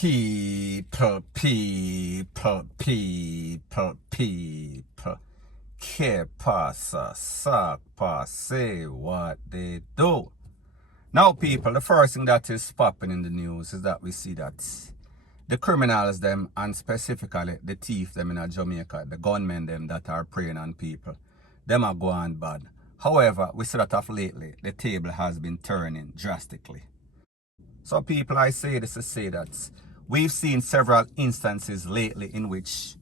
People. Que pasa, suck, say what they do. Now, people, the first thing that is popping in the news is that we see that the criminals them, and specifically the thief them in Jamaica, the gunmen them that are preying on people, them are going bad. However, we see that of lately, the table has been turning drastically. So people, I say this to say that we've seen several instances lately in which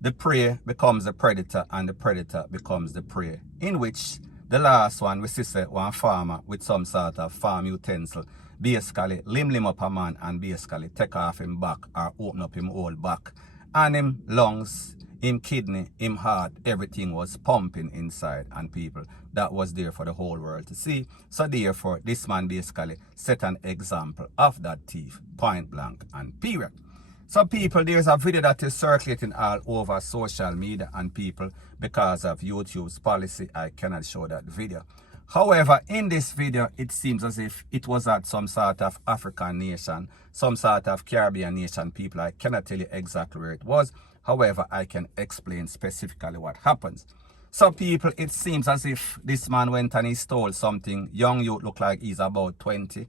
the prey becomes the predator and the predator becomes the prey. In which the last one, we see one farmer with some sort of farm utensil basically limb up a man and basically take off him back or open up him whole back. And him lungs, him kidney, him heart, everything was pumping inside, and people, that was there for the whole world to see. So therefore, this man basically set an example of that thief, point blank and period. So people, there's a video that is circulating all over social media, and people, because of YouTube's policy, I cannot show that video. However, in this video, it seems as if it was at some sort of African nation, some sort of Caribbean nation. People, I cannot tell you exactly where it was. However, I can explain specifically what happens. So people, it seems as if this man went and he stole something. Young youth look like he's about 20.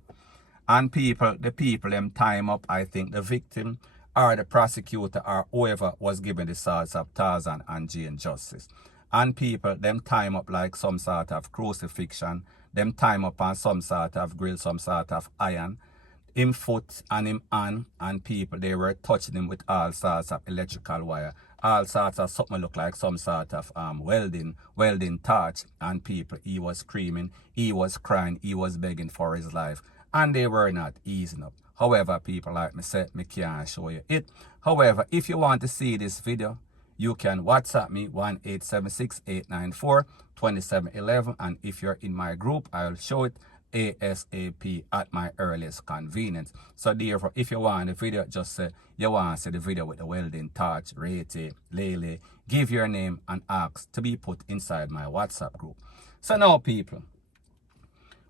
And people, the people, them time up, I think the victim or the prosecutor or whoever was given the sorts of Tarzan and Jane justice. And people, them time up like some sort of crucifixion. Them time up on some sort of grill, some sort of iron. Him foot and him hand, and people, they were touching him with all sorts of electrical wire. All sorts of something look like some sort of welding torch. And people, he was screaming, he was crying, he was begging for his life. And they were not easing up. However, people, like me said, me can't show you it. However, if you want to see this video, you can WhatsApp me 1-876-894-2711, and if you're in my group, I'll show it ASAP at my earliest convenience. So therefore, if you want the video, just say you want to see the video with the welding torch, rate, lele, give your name and ask to be put inside my WhatsApp group. So now people,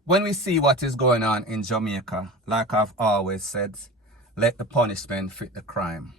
when we see what is going on in Jamaica, like I've always said, let the punishment fit the crime.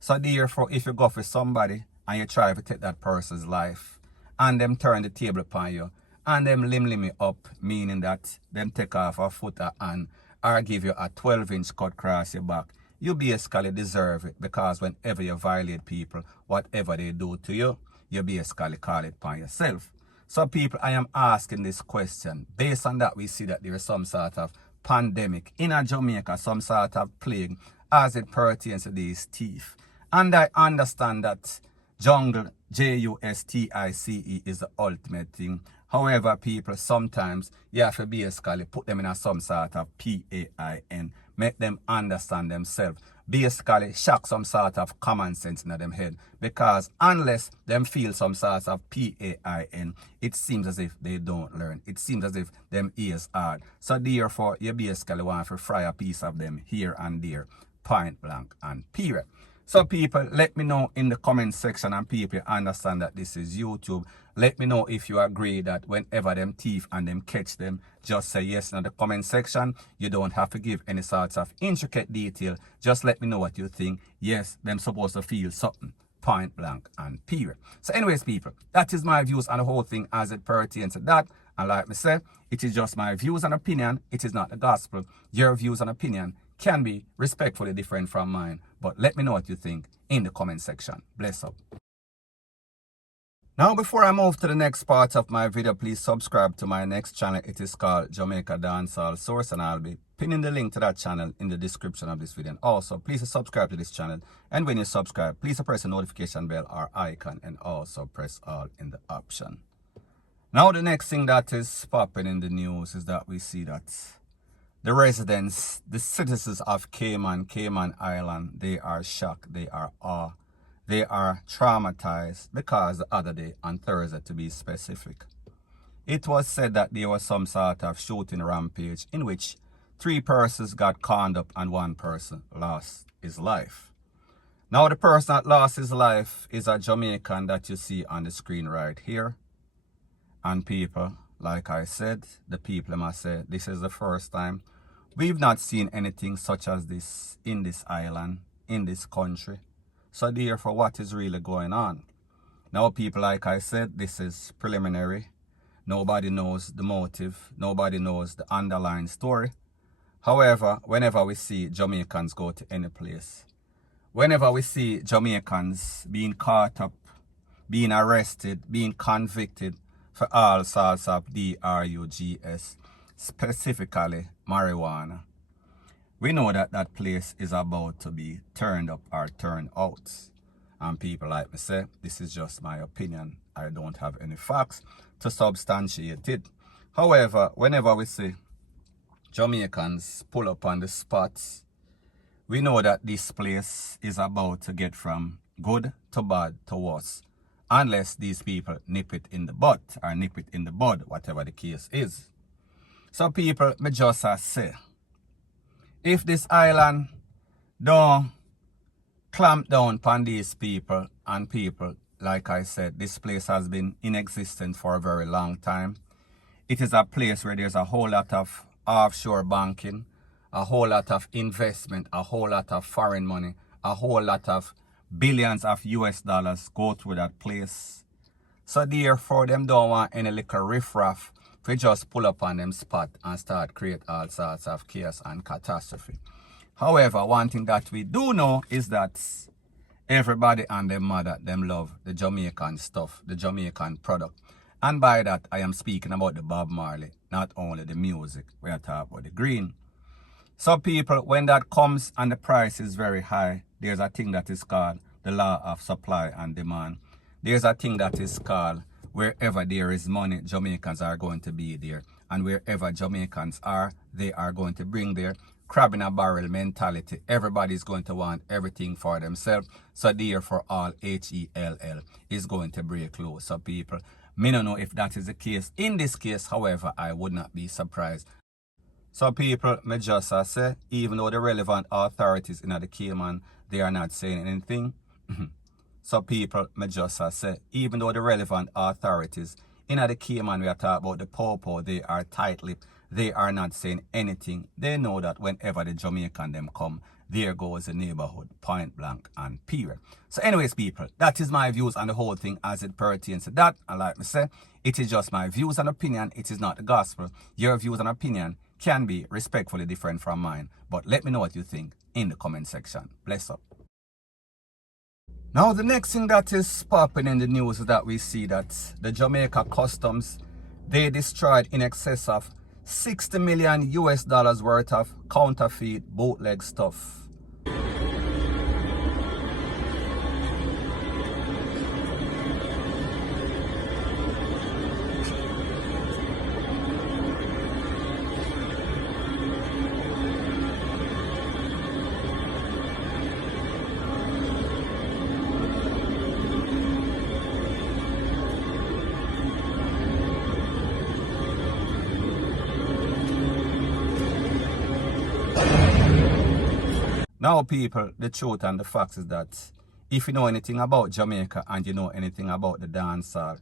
So therefore, if you go for somebody and you try to take that person's life, and them turn the table upon you, and them limb it up, meaning that them take off a foot or hand, or give you a 12-inch cut across your back, you basically deserve it, because whenever you violate people, whatever they do to you, you basically call it upon yourself. So people, I am asking this question. Based on that, we see that there is some sort of pandemic in Jamaica, some sort of plague as it pertains to these thieves. And I understand that jungle, JUSTICE, is the ultimate thing. However, people, sometimes you have to basically put them in a some sort of PAIN, make them understand themselves. Basically, shock some sort of common sense in them head. Because unless them feel some sort of PAIN, it seems as if they don't learn. It seems as if them ears hard. So therefore, you basically want to fry a piece of them here and there, point blank and period. So people, let me know in the comment section, and people understand that this is YouTube. Let me know if you agree that whenever them thief and them catch them, just say yes in the comment section. You don't have to give any sorts of intricate detail. Just let me know what you think. Yes, them supposed to feel something, point blank and period. So anyways, people, that is my views on the whole thing as it pertains to that. And like me said, it is just my views and opinion. It is not the gospel. Your views and opinion can be respectfully different from mine, but let me know what you think in the comment section. Bless up. Now, before I move to the next part of my video, please subscribe to my next channel. It is called Jamaica Dancehall Source, and I'll be pinning the link to that channel in the description of this video. And also, please subscribe to this channel, and when you subscribe, please press the notification bell or icon, and also press all in the option. Now, the next thing that is popping in the news is that we see that the residents, the citizens of Cayman Island, they are shocked, they are awe, they are traumatized, because the other day, on Thursday to be specific, it was said that there was some sort of shooting rampage in which 3 persons got conned up and 1 person lost his life. Now the person that lost his life is a Jamaican that you see on the screen right here. And people, like I said, the people must say this is the first time We've not seen anything such as this in this island, in this country. So therefore, what is really going on? Now, people, like I said, this is preliminary. Nobody knows the motive. Nobody knows the underlying story. However, whenever we see Jamaicans go to any place, whenever we see Jamaicans being caught up, being arrested, being convicted for all sorts of drugs, specifically marijuana, we know that that place is about to be turned up or turned out. And people like me say, this is just my opinion. I don't have any facts to substantiate it. However, whenever we see Jamaicans pull up on the spots, we know that this place is about to get from good to bad to worse. Unless these people nip it in the butt or nip it in the bud, whatever the case is. So people, me just say, if this island don't clamp down upon these people, and people, like I said, this place has been in existence for a very long time. It is a place where there's a whole lot of offshore banking, a whole lot of investment, a whole lot of foreign money, a whole lot of billions of US dollars go through that place. So therefore, them don't want any little riffraff to just pull up on them spot and start create all sorts of chaos and catastrophe. However, one thing that we do know is that everybody and their mother, them love the Jamaican stuff, the Jamaican product. And by that, I am speaking about the Bob Marley, not only the music. We are talking about the green. So people, when that comes and the price is very high, there's a thing that is called the law of supply and demand. There's a thing that is called wherever there is money, Jamaicans are going to be there. And wherever Jamaicans are, they are going to bring their crab in a barrel mentality. Everybody's going to want everything for themselves. So therefore, all HELL is going to break loose. So people, me don't know if that is the case. In this case, however, I would not be surprised. So people, me just say, even though the relevant authorities in the Cayman, they are not saying anything. So people, me just say, even though the relevant authorities in the Cayman, we are talking about the Popo, they are tight-lipped. They are not saying anything. They know that whenever the Jamaican them come, there goes the neighborhood, point blank and period. So anyways, people, that is my views on the whole thing as it pertains to that. And like me say, it is just my views and opinion. It is not the gospel. Your views and opinion can be respectfully different from mine. But let me know what you think in the comment section. Bless up. Now, the next thing that is popping in the news is that we see that the Jamaica Customs, they destroyed in excess of 60 million US dollars worth of counterfeit bootleg stuff. Now people, the truth and the facts is that if you know anything about Jamaica and you know anything about the dancehall,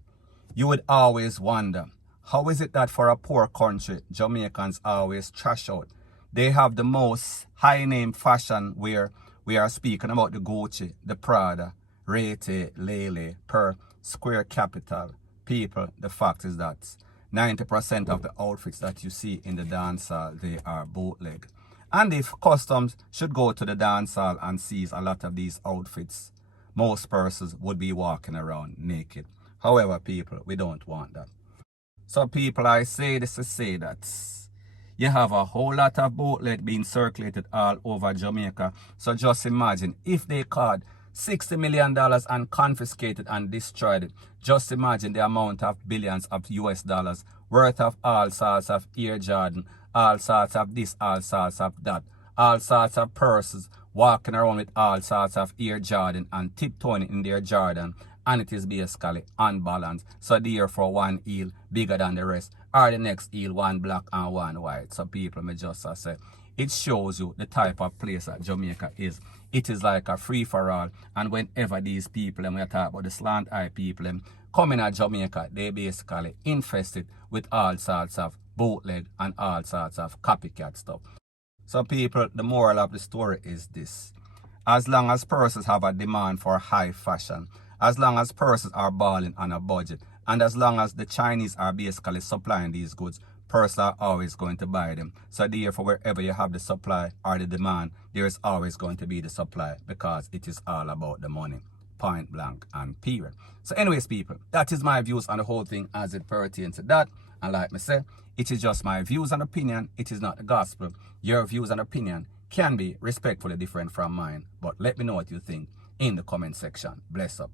you would always wonder, how is it that for a poor country, Jamaicans always trash out? They have the most high-name fashion where we are speaking about the Gucci, the Prada, Rete, Lele, per square capital. People, the fact is that 90% of the outfits that you see in the dancehall, they are bootleg. And if customs should go to the dance hall and seize a lot of these outfits, most persons would be walking around naked. However, people, we don't want that. So people, I say this to say that you have a whole lot of bootleg being circulated all over Jamaica. So just imagine if they caught $60 million and confiscated and destroyed it. Just imagine the amount of billions of US dollars worth of all sorts of Air Jordan, all sorts of this, all sorts of that, all sorts of persons walking around with all sorts of Air Jordan and tiptoeing in their Jordan, and it is basically unbalanced. So therefore one eel bigger than the rest, or the next eel one black and one white. So people, me just say, it shows you the type of place that Jamaica is. It is like a free-for-all, and whenever these people, and we are talking about the slant-eye people, come in at Jamaica, they basically infested with all sorts of bootleg and all sorts of copycat stuff. So people, the moral of the story is this. As long as persons have a demand for high fashion, as long as persons are balling on a budget, and as long as the Chinese are basically supplying these goods, persons are always going to buy them. So therefore, wherever you have the supply or the demand, there is always going to be the supply, because it is all about the money. Point blank and period. So anyways, people, that is my views on the whole thing as it pertains to that. And like me say, it is just my views and opinion. It is not the gospel. Your views and opinion can be respectfully different from mine. But let me know what you think in the comment section. Bless up.